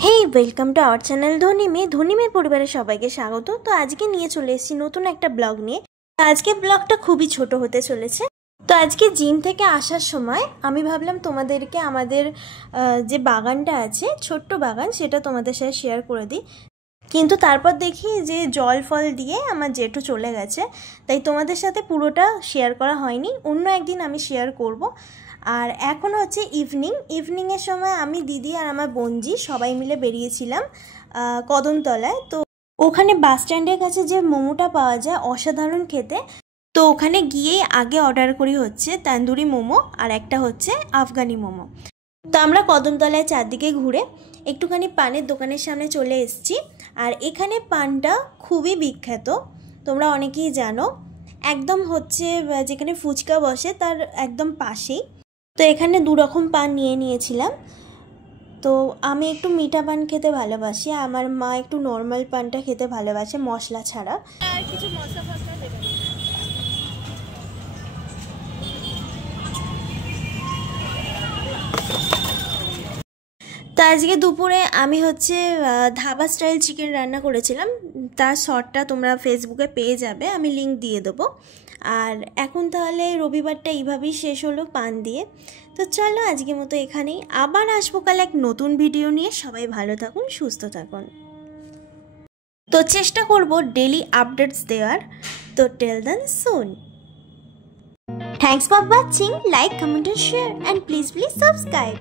Hey welcome to our channel Dhoni में परिवार सबाइके स्वागत। तो आज के निये चले एसेछि नतून एकटा ब्लग निये। आज के ब्लगटा खूबই ছোট হতে চলেছে। तो आज के जिम থেকে আসার সময় আমি ভাবলাম তোমাদেরকে আমাদের যে বাগানটা আছে ছোট্ট বাগান সেটা তোমাদের সাথে শেয়ার করে দিই, কিন্তু তারপর দেখি যে জল ফল দিয়ে আমার জেঠু চলে গেছে, তাই তোমাদের সাথে পুরোটা শেয়ার করা হয়নি। অন্য একদিন আমি শেয়ার করব। আর এখন হচ্ছে ইভিনিংয়ের সময় আমি দিদি আর আমার বোনজি সবাই মিলে বেরিয়েছিলাম কদমতলায়। তো ওখানে বাস স্ট্যান্ডের কাছে যে মোমোটা পাওয়া যায় অসাধারণ খেতে, তো ওখানে গিয়েই আগে অর্ডার করি হচ্ছে তন্দুরি মোমো আর একটা হচ্ছে আফগানি মোমো। তো আমরা কদমতলায় চারদিকে ঘুরে একটুখানি পানের দোকানের সামনে চলে এসেছি। আর এখানে পানটা খুবই বিখ্যাত, তোমরা অনেকেই জানো। একদম হচ্ছে যেখানে ফুচকা বসে তার একদম পাশেই। তো এখানে দু রকম পান নিয়েছিলাম। তো আমি একটু মিঠা পান খেতে ভালোবাসি, আমার মা একটু নর্মাল পানটা খেতে ভালোবাসে মশলা ছাড়া। আর কিছু মশলা ফসলা দেবে। তো আজকে দুপুরে আমি হচ্ছে ধাবা স্টাইল চিকেন রান্না করেছিলাম, তার শর্টটা তোমরা ফেসবুকে পেয়ে যাবে, আমি লিংক দিয়ে দেবো। আর এখন তাহলে রবিবারটা এইভাবেই শেষ হলো পান দিয়ে। তো চলো আজকের মতো এখানেই, আবার আসবো কাল এক নতুন ভিডিও নিয়ে। সবাই ভালো থাকুন, সুস্থ থাকুন। তো চেষ্টা করব ডেলি আপডেটস দেওয়ার। তো till then soon. Thanks for watching. Like, comment and share, and please subscribe.